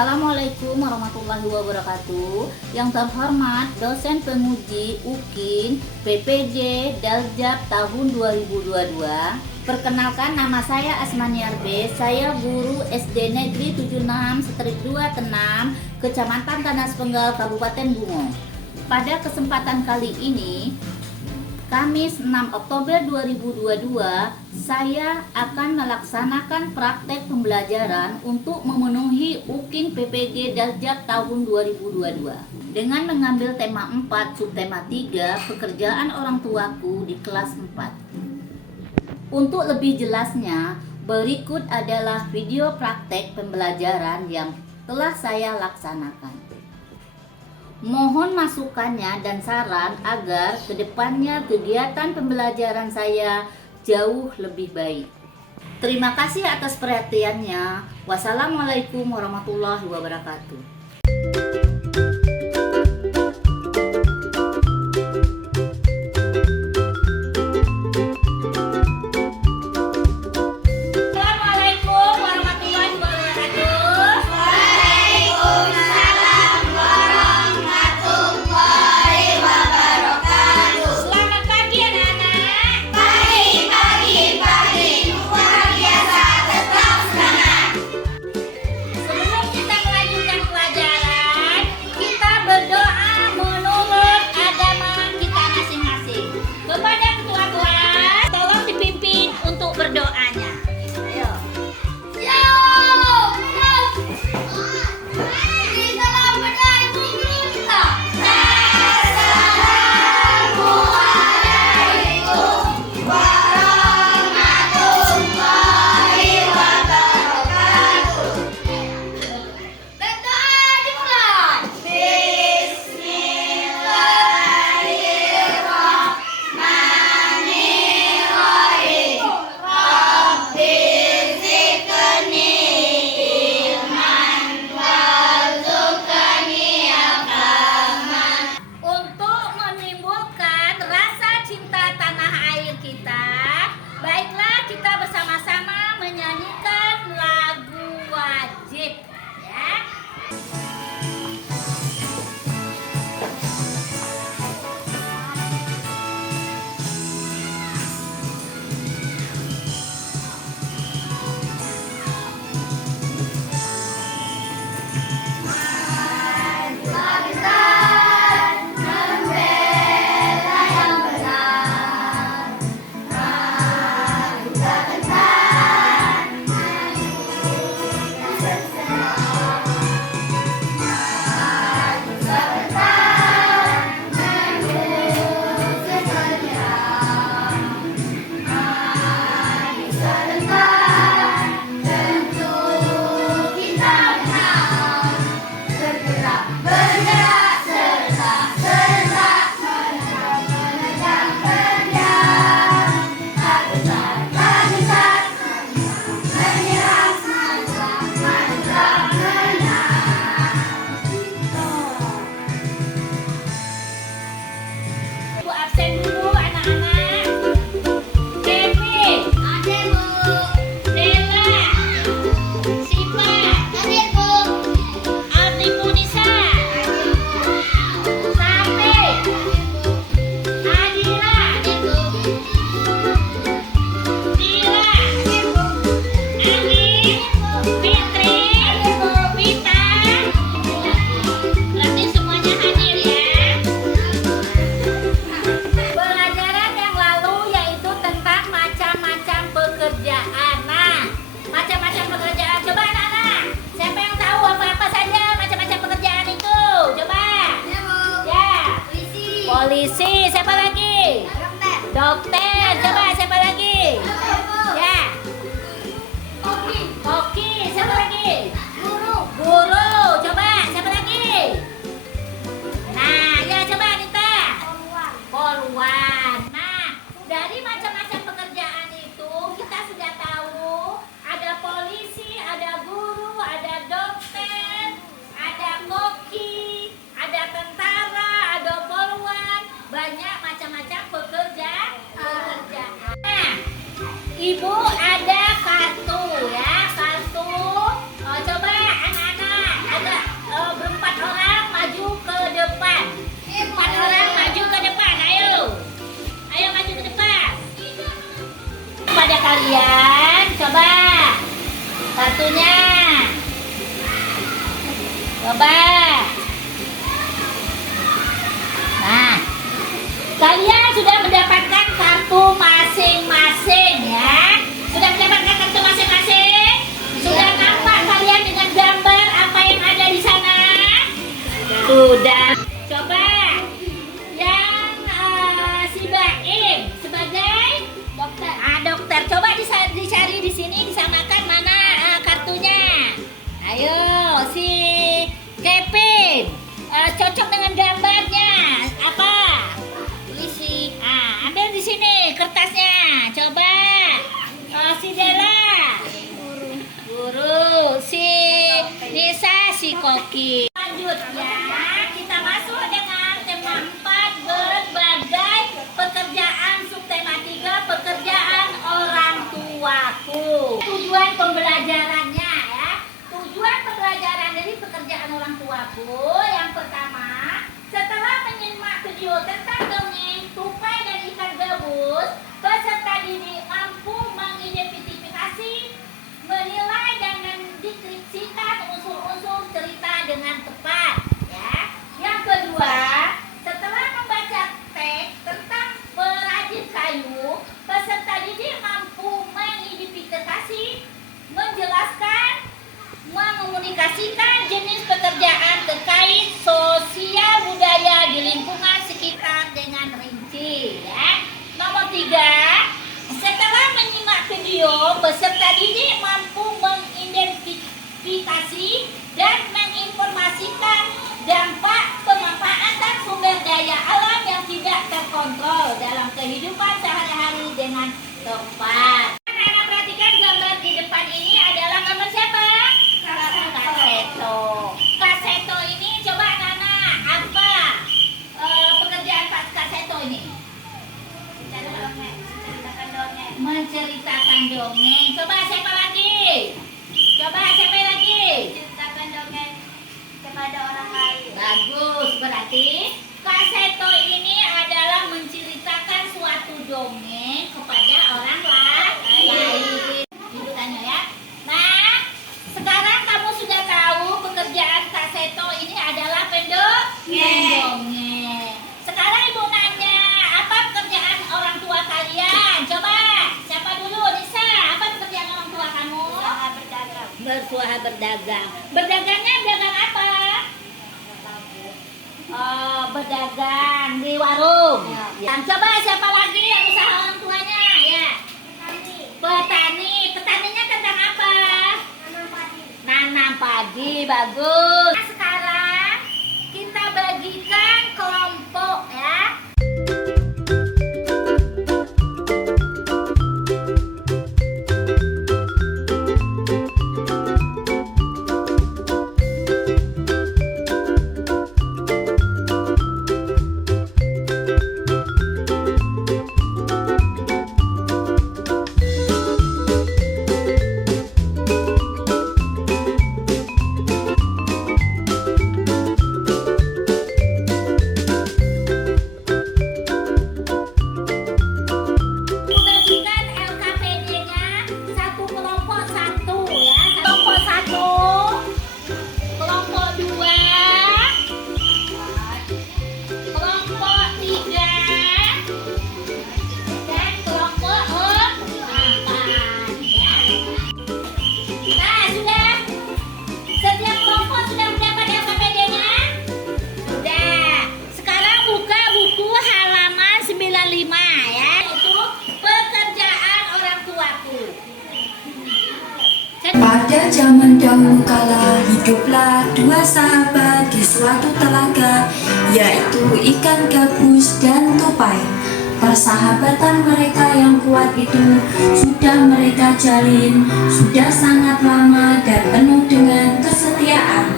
Assalamualaikum warahmatullahi wabarakatuh. Yang terhormat dosen penguji UKIN PPJ Daljab tahun 2022. Perkenalkan, nama saya Asmaniar B. Saya guru SD Negeri 76/2 Tenam, Kecamatan Tanah Sepenggal, Kabupaten Bungo. Pada kesempatan kali ini, Kamis 6 Oktober 2022, saya akan melaksanakan praktek pembelajaran untuk memenuhi UKIN PPG Daljab tahun 2022 dengan mengambil tema 4 subtema 3 pekerjaan orang tuaku di kelas 4. Untuk lebih jelasnya, berikut adalah video praktek pembelajaran yang telah saya laksanakan. Mohon masukannya dan saran agar kedepannya kegiatan pembelajaran saya jauh lebih baik. Terima kasih atas perhatiannya. Wassalamualaikum warahmatullahi wabarakatuh. Berdoanya. Ayo. Baiklah, kita bersama-sama menyanyikan lagu wajib, ya. Absen dulu anak-anak. Devi, Dela, Siva, Ardi Punisa, Sate, Adila, Dila, Ani, Fitri, Vita. Berarti semuanya hadir ya. Pelajaran yang lalu yaitu tentang macam-macam pekerjaan. Nah, macam-macam pekerjaan. Coba anak-anak, siapa yang tahu apa-apa saja macam-macam pekerjaan itu? Coba. Ya. Polisi. Siapa lagi? Dokter. Coba siapa lagi? Ya. Koki. Siapa lagi? Guru. Coba siapa lagi? Nah, ya coba Anita. Poluan. Nah, dari macam-macam pekerjaan itu kita sudah tahu ada polisi, ada guru, ada dokter, ada koki, ada tentara, ada poluan, banyak macam-macam pekerjaan. Nah, Ibu ada kartu ya, kartu. Oh, coba anak-anak kalian, coba kartunya. Coba. Nah, kalian sudah mendapatkan kartu masing-masing ya. Sudah mendapatkan kartu masing-masing? Sudah nampak kalian dengan gambar apa yang ada di sana? Sudah. Coba yang si Baim sebagai dokter. Dokter. Coba dicari di sini, disamakan mana kartunya. Ayo, si Kevin. Cocok dengan gambarnya. Apa? Tulis. Ambil di sini kertasnya. Coba. Si Dela. Guru. Si Nisa, si Koki. Lanjut ya. Kita masuk dengan tema 4, berbagai pekerjaan. Subtema 3, pekerjaan orang tuaku. Tujuan pembelajarannya ya. Tujuan pembelajaran dari pekerjaan orang tuaku. Yang pertama, setelah menyimak video tentang dongeng tupai dan ikan gabus, peserta didik mampu mengidentifikasi, menilai dan mendeskripsikan unsur-unsur cerita dengan tepat. Ya. Yang kedua, setelah membaca teks tentang perajin kayu, peserta didik mampu mengidentifikasi, menjelaskan, mengomunikasikan jenis pekerjaan terkait sosial budaya di lingkungan sekitar dengan rinci. Ya. Nomor 3, setelah menyimak video, peserta didik mampu mengidentifikasi dan menginformasikan dampak pemanfaatan sumber daya alam yang tidak terkontrol dalam kehidupan sehari-hari dengan tepat. Anak perhatikan gambar di depan ini adalah gambar siapa? Kaseto. Kaseto ini coba anak-anak, apa pekerjaan Pak Kaseto ini? Menceritakan dongeng. Coba siapa lagi? Coba siapa lagi? Menceritakan dongeng kepada orang lain. Bagus, berarti Kaseto ini adalah menceritakan suatu dongeng kepada orang lain. Ibu tanya ya. Nah, sekarang kamu sudah tahu pekerjaan Kaseto ini adalah pendongeng. Sekarang ibu nanya, apa pekerjaan orang tua kalian? Coba, siapa dulu? Nisa, apa pekerjaan orang tua kamu? Berusaha berdagang. Berdagangnya berdagang apa? Berdagang di warung. Dan coba siapa lagi yang usaha orang tuanya? Ya. Petani. Petaninya tentang apa? Nanam padi. Bagus. Nah, sekarang kita bagikan kelompok ya. Pada zaman dahulu kala hiduplah dua sahabat di suatu telaga, yaitu ikan gabus dan tupai. Persahabatan mereka yang kuat itu sudah mereka jalin sudah sangat lama dan penuh dengan kesetiaan.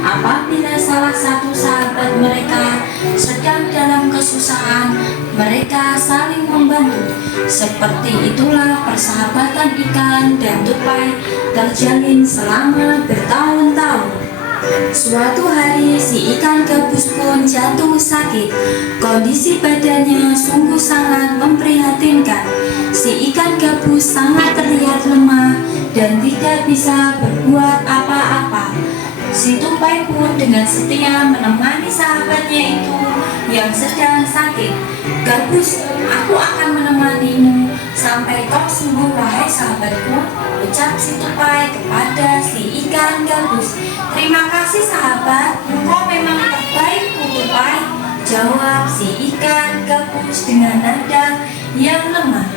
Apabila salah satu sahabat mereka sedang dalam kesusahan, mereka saling membantu. Seperti itulah persahabatan ikan dan tupai terjalin selama bertahun-tahun. Suatu hari si ikan gabus pun jatuh sakit. Kondisi badannya sungguh sangat memprihatinkan. Si ikan gabus sangat terlihat lemah dan tidak bisa berbuat apa-apa. Si tupai pun dengan setia menemani sahabatnya itu yang sedang sakit. "Gabus, aku akan menemanimu sampai kau sembuh, wahai sahabatku," ucap si tupai kepada si ikan gabus. "Terima kasih sahabat, engkau memang terbaikku tupai," jawab si ikan gabus dengan nada yang lemah.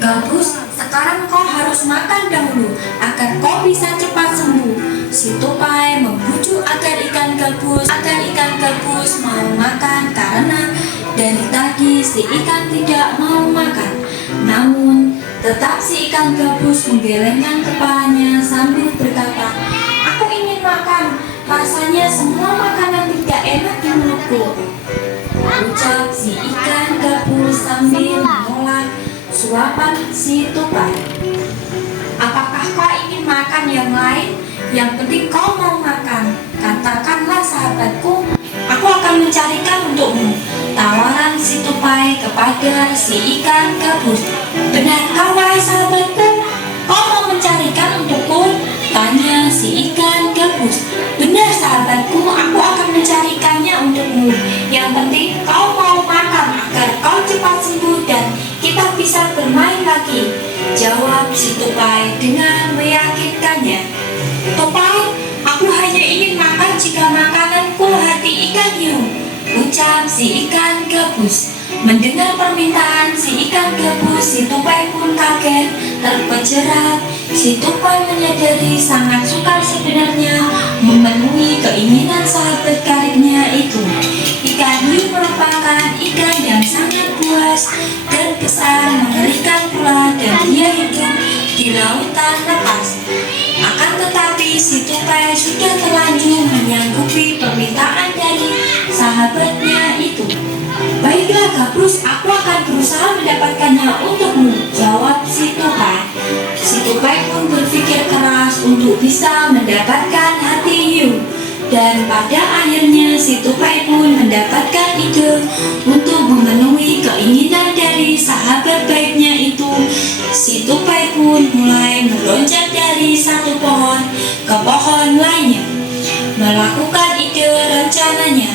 "Gabus, sekarang kau harus makan dahulu agar kau bisa cepat sembuh." Si tupai membujuk agar ikan gabus mau makan karena dari tadi si ikan tidak mau makan. Namun tetap si ikan gabus menggelengkan kepalanya sambil berkata, "Aku ingin makan, rasanya semua makanan tidak enak di mulutku," ucap si ikan gabus sambil menolak suapan si tupai. "Apakah kau ingin makan yang lain? Yang penting kau mau makan. Katakanlah sahabatku, aku akan mencarikan untukmu," tawaran si tupai kepada si ikan gabus. "Benarkah wahai sahabatku, kau mau mencarikan untukku?" tanya si ikan gabus. "Benar sahabatku, aku akan mencarikannya untukmu. Yang penting kau mau makan agar kau cepat sembuh dan kita bisa bermain lagi," jawab si tupai dengan meyakinkannya. "Tupai, aku hanya ingin makan jika makananku hati ikan hiu," ucap si ikan gabus. Mendengar permintaan si ikan gabus, si tupai pun kaget, terpejerat. Si tupai menyadari sangat sukar sebenarnya memenuhi keinginan sahabat karibnya itu. Ikan hiu merupakan ikan yang sangat buas dan besar, mengerikan pula, dan dia hidup di lautan lepas. Akan tetapi si tupai sudah terlanjur menyanggupi permintaan dari sahabatnya itu. "Baiklah gabus, aku akan berusaha mendapatkannya untukmu," jawab si tupai. Si tupai pun berpikir keras untuk bisa mendapatkan hati hiu. Dan pada akhirnya si tupai pun mendapatkan ide untuk memenuhi keinginan dari sahabat baiknya itu. Si tupai pun mulai meloncat dari satu pohon ke pohon lainnya, melakukan ide rencananya,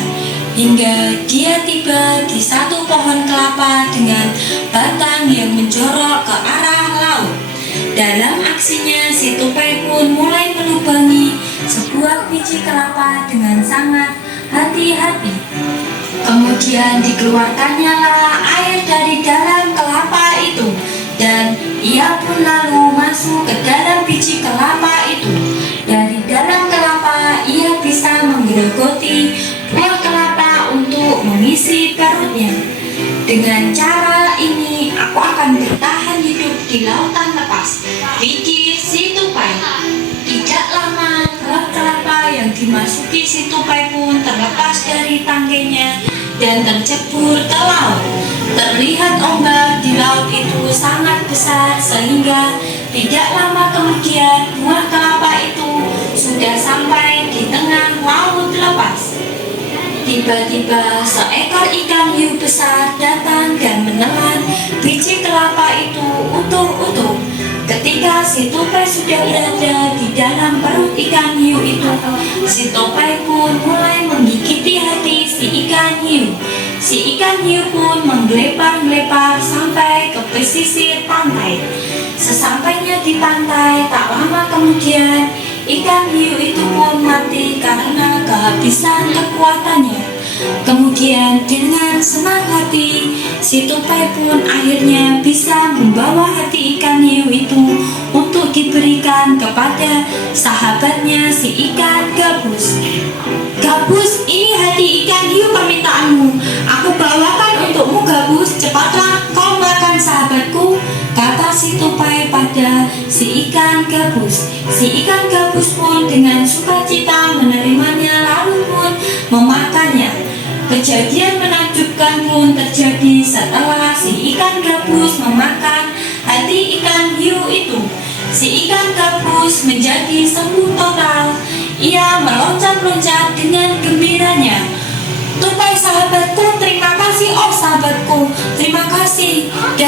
hingga dia tiba di satu pohon kelapa dengan batang yang menjorok ke arah laut. Dalam aksinya, si tupai pun mulai melubangi sebuah biji kelapa dengan sangat hati-hati. Kemudian dikeluarkannyalah air dari dalam kelapa itu, dan ia pun lalu masuk ke dalam biji kelapa itu. Dari dalam kelapa ia bisa menggerogoti buah kelapa untuk mengisi perutnya. "Dengan cara ini aku akan bertahan hidup di lautan lepas," pikir si tupai. Tidak lama buah kelapa yang dimasuki si tupai pun terlepas dari tanggainya dan tercebur ke laut. Terlihat ombak di laut itu sangat besar sehingga tidak lama kemudian buah kelapa itu sudah sampai di tengah laut lepas. Tiba-tiba seekor ikan hiu besar datang dan menelan biji kelapa itu utuh-utuh. Ketika si tupai sudah berada di dalam perut ikan hiu itu, si tupai pun mulai menggigiti hati si ikan hiu. Si ikan hiu pun menggelepar-gelepar sampai ke pesisir pantai. Sesampainya di pantai, tak lama kemudian ikan hiu itu pun mati karena kehabisan kekuatannya. Kemudian dengan senang hati, si tupai pun akhirnya bisa membawa hati ikan hiu itu untuk diberikan kepada sahabatnya si ikan gabus. "Gabus, ini hati ikan hiu permintaanmu. Aku bawakan untukmu gabus, cepatlah kau makan sahabatku," kata si tupai pada si ikan gabus. Si ikan gabus pun dengan sukacita menerimanya lalu pun memakannya. Kejadian menakjubkan pun terjadi setelah si ikan gabus memakan hati ikan hiu itu. Si ikan gabus menjadi sembuh total. Ia meloncat-loncat dengan gembiranya. "Tupai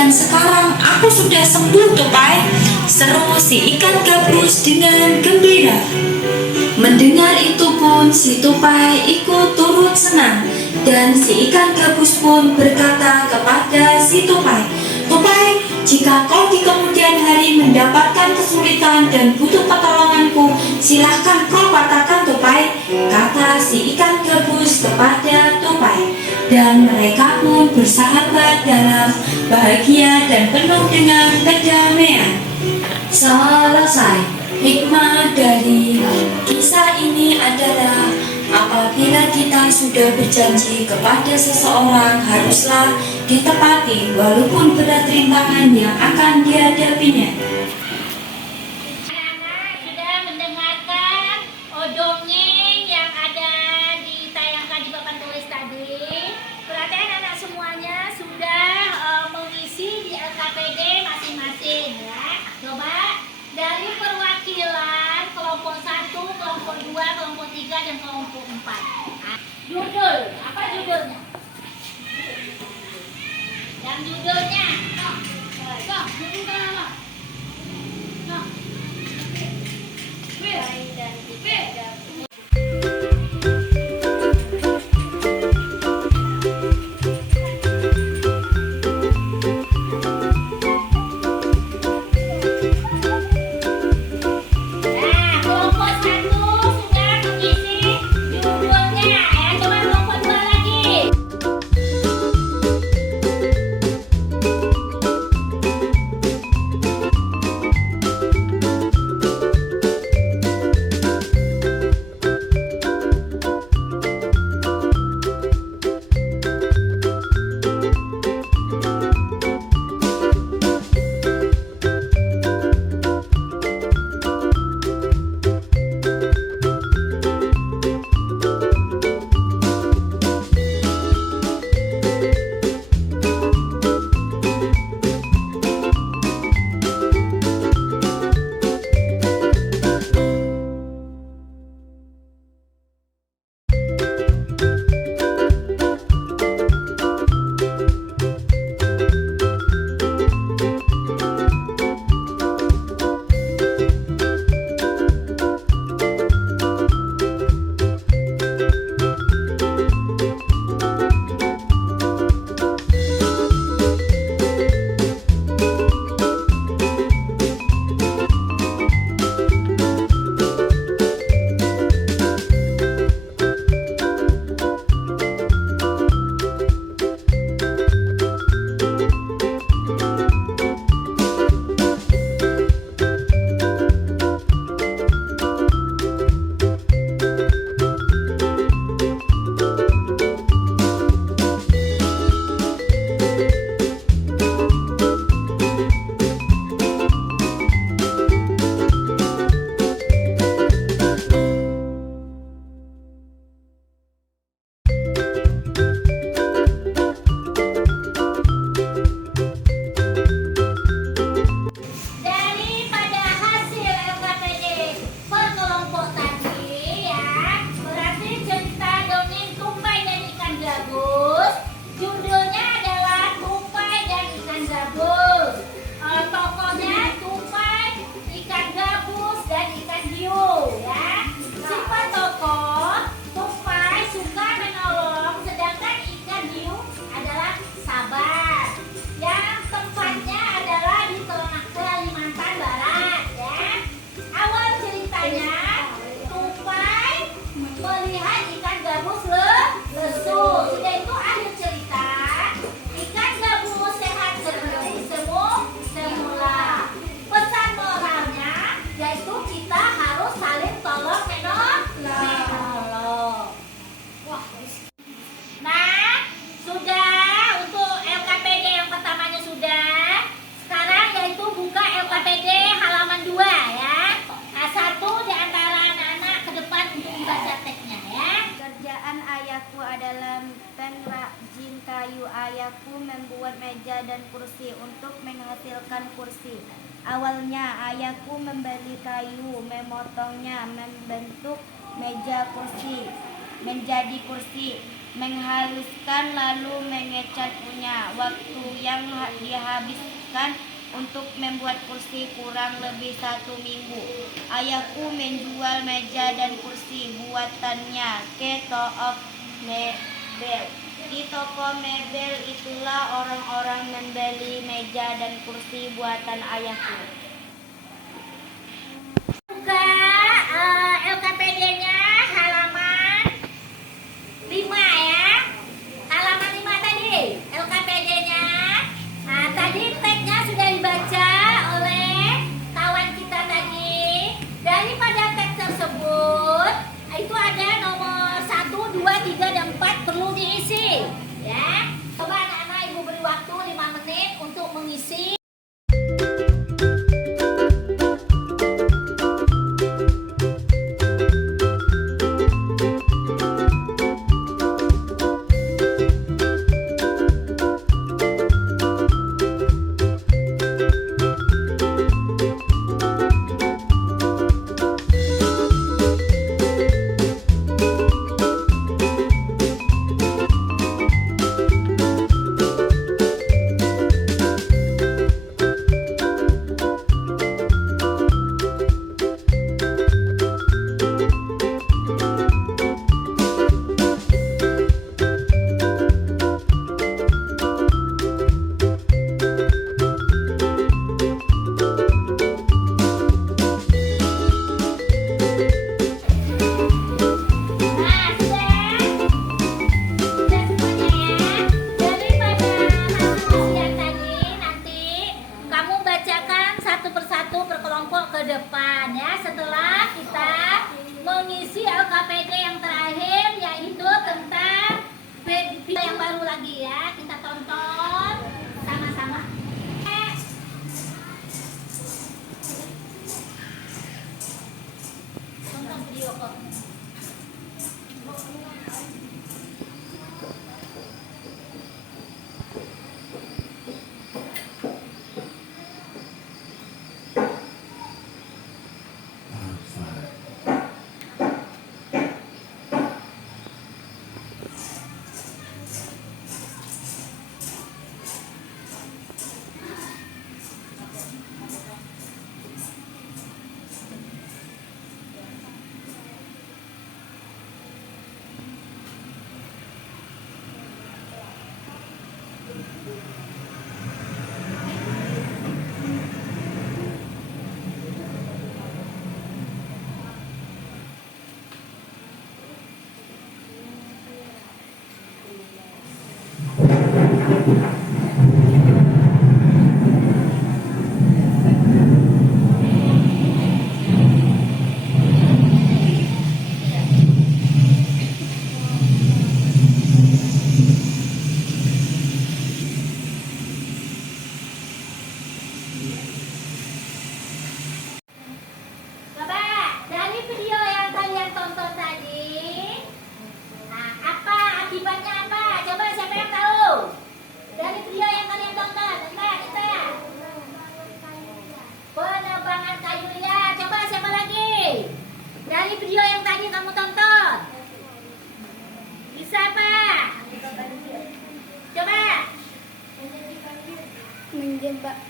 Dan sekarang aku sudah sembuh, Tupai, seru si ikan gabus dengan gembira. Mendengar itu pun si Tupai ikut turut senang. Dan si ikan gabus pun berkata kepada si Tupai, "Tupai, jika kau di kemudian hari mendapatkan kesulitan dan butuh pertolonganku, silahkan kau katakan, Tupai," kata si ikan gabus kepada Tupai. Dan mereka pun bersahabat dalam bahagia dan penuh dengan kedamaian. Selesai. Hikmah dari kisah ini adalah apabila kita sudah berjanji kepada seseorang, haruslah ditepati walaupun berat rintangan yang akan dihadapinya. Anak-anak sudah mendengarkan dongeng yang ada ditayangkan di papan tulis tadi. Berarti anak-anak semuanya sudah mengisi di LKPD masing-masing ya. Coba dari perwakilan kelompok 1, kelompok 2, kelompok 3, dan kelompok 4. Judul, apa judulnya? Yang judulnya kelompok 1 sudah mengisi judulnya ya. Coba kelompok 2 lagi. Daripada hasil LKPD per kelompok tadi ya, berarti cerita dongeng Tupai dan ikan gabus judulnya adalah Tupai dan ikan gabus. Tokohnya Tupai, ikan gabus, dan ikan hiu ya. Sifat tokoh, Tupai suka menolong, sedangkan ikan hiu adalah sabar. Yang tempatnya adalah di Kalimantan Barat ya. Awal ceritanya Tupai melihat ikan gabus lesu. Sudah itu akhir cerita. Ikan gabus sehat seperti semula. Pesan moralnya yaitu kita harus saling tolong menolong. Nah, sudah untuk LKPD yang pertamanya sudah. Sekarang yaitu buka LKPD halaman 2 ya. Satu di antara anak-anak ke depan untuk membaca teksnya ya. Kerjaan ayahku adalah pengrajin kayu. Ayahku membuat meja dan kursi untuk menghasilkan kursi. Awalnya ayahku membeli kayu, memotongnya, membentuk meja kursi. menjadi kursi, menghaluskan lalu mengecat-punya. Waktu yang dihabiskan untuk membuat kursi kurang lebih 1 minggu. Ayahku menjual meja dan kursi buatannya ke toko mebel. Di toko mebel itulah orang-orang membeli meja dan kursi buatan ayahku. Buka LKPD-nya halaman 5 ya. Halaman 5 tadi LKPD-nya. Nah, tadi tagnya sudah dibaca oleh kawan kita tadi. Daripada tag tersebut, itu ada nomor 1, 2, 3, dan 4 perlu diisi. Ya. Coba anak-anak ibu beri waktu 5 menit untuk mengisi. Depan ya, setelah kita mengisi LKPD yang terakhir, yaitu tentang video yang baru lagi ya, kita tonton sama-sama. Tonton video kok.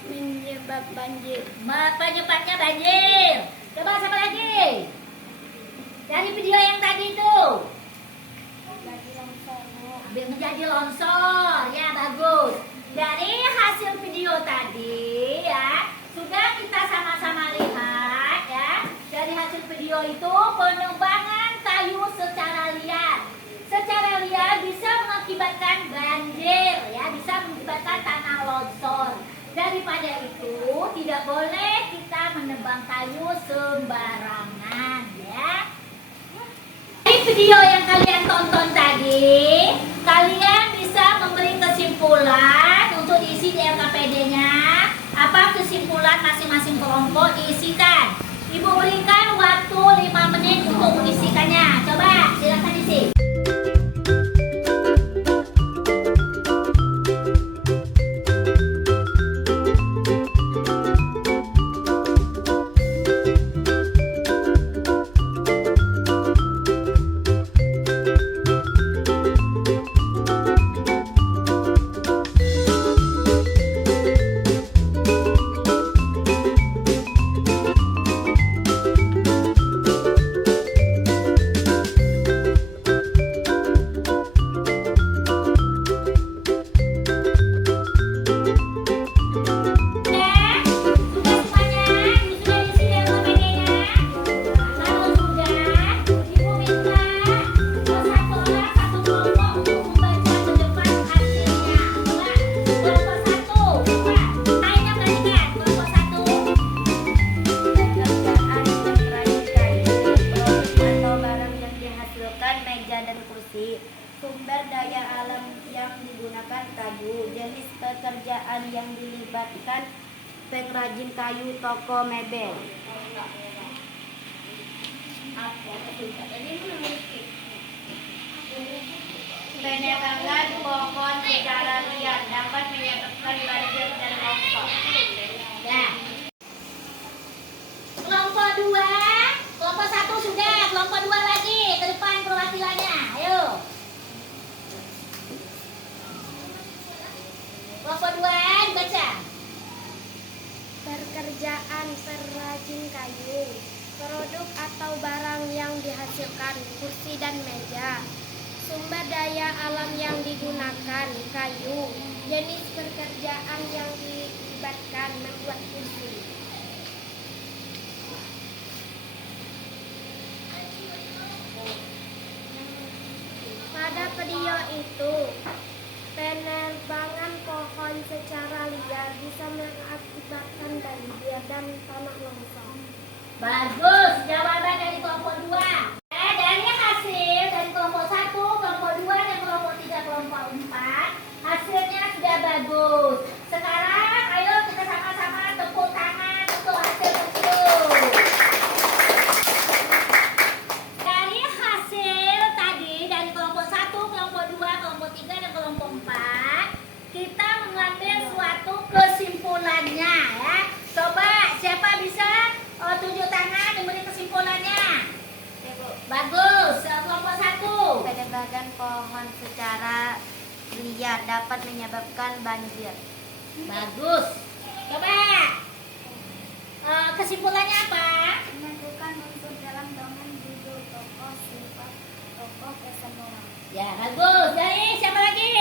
Menyebab banjir. Penyebabnya banjir. Coba siapa lagi? Dari video yang tadi itu. Menjadi longsor. Ya, bagus. Dari hasil video tadi ya, sudah kita sama-sama lihat ya. Dari hasil video itu, penebangan kayu secara liar. Secara liar bisa mengakibatkan banjir ya, bisa mengakibatkan tanah longsor. Daripada itu, tidak boleh kita menebang kayu sembarangan ya. Dari video yang kalian tonton tadi, kalian bisa memberi kesimpulan untuk diisi di LKPD-nya. Apa kesimpulan masing-masing kelompok diisikan? Ibu berikan waktu 5 menit untuk mengisikannya. Coba silakan isi. Sumber daya alam yang digunakan kayu. Jenis pekerjaan yang dilibatkan pengrajin kayu, toko mebel. Penebangan pohon secara liar dapat menyebabkan banjir dan longsor. Nah, kelompok 2, kelompok 1 sudah, kelompok 2 lagi ke depan perwakilannya. Ayo. Kelompok 2 dibaca. Pekerjaan perajin kayu. Produk atau barang yang dihasilkan, kursi dan meja. Sumber daya alam yang digunakan, kayu. Jenis pekerjaan yang dilibatkan, membuat kursi. Pada video itu, penebangan pohon secara liar bisa mengakibatkan banjir dan tanah longsor. Bagus, jawaban dari kelompok 2. Dari hasil dari kelompok 1, kelompok 2, dan kelompok 3, kelompok 4, hasilnya sudah bagus. Sekarang ayo kita sama-sama tepuk tangan untuk hasil tersebut. Dari hasil tadi dari kelompok 1, kelompok 2, kelompok 3, dan kelompok 4, kita mengambil suatu kesimpulannya ya. Coba siapa bisa tunjuk tangan memberi kesimpulannya. Bagus, kelompok 1. Penebangan pohon secara liar dapat menyebabkan banjir. Bagus. Coba kesimpulannya apa? Menentukan unsur dalam dongeng judul tokoh, sifat tokoh, kesan orang. Ya, bagus. Dari siapa lagi?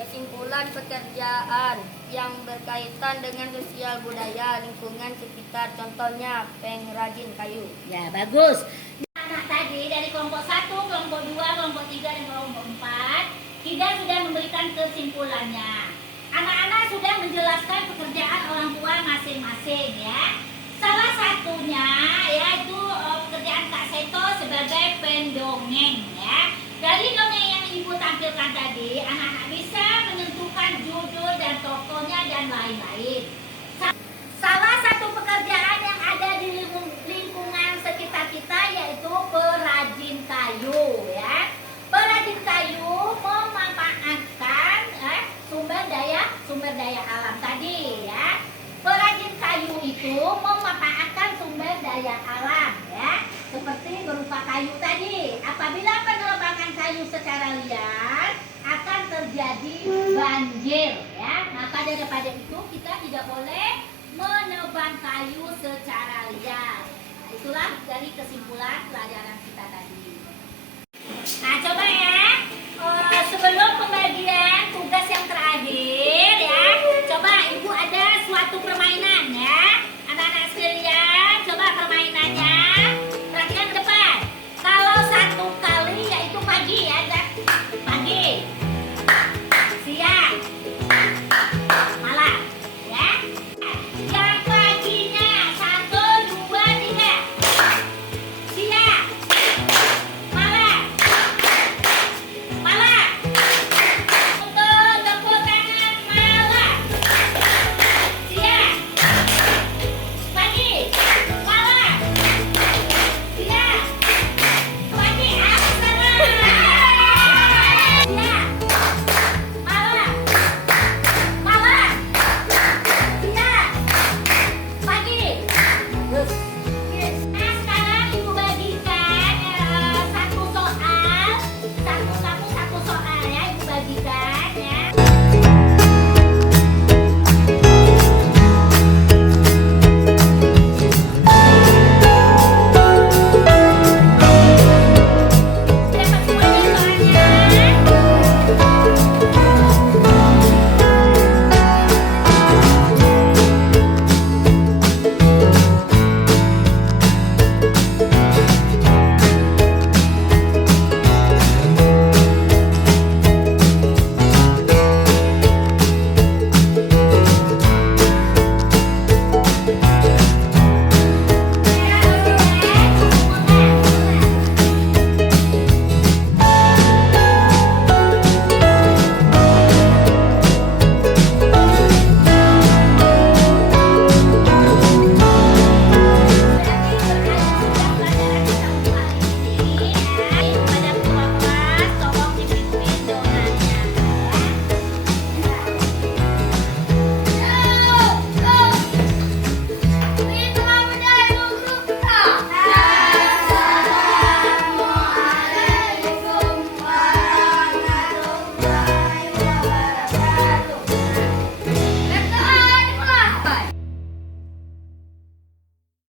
Kesimpulan pekerjaan yang berkaitan dengan sosial budaya lingkungan sekitar, contohnya pengrajin kayu. Ya, bagus. Anak tadi dari kelompok 1, kelompok 2, kelompok 3, dan kelompok 4, kita sudah memberikan kesimpulannya. Anak-anak sudah menjelaskan pekerjaan orang tua masing-masing ya. Salah satunya yaitu pekerjaan Kak Seto sebagai pendongeng ya. Dari dongeng yang Ibu tampilkan tadi, anak-anak bisa menentukan judul dan tokohnya dan lain-lain. Salah satu pekerjaan yang ada di lingkungan sekitar kita yaitu perajin kayu ya. Perajin kayu memanfaatkan sumber daya alam tadi ya. Perajin kayu itu memanfaatkan sumber daya alam ya, seperti berupa kayu tadi. Apabila penebangan kayu secara liar akan terjadi banjir ya. Maka daripada itu kita tidak boleh menebang kayu secara liar. Nah, itulah dari kesimpulan pelajaran kita tadi.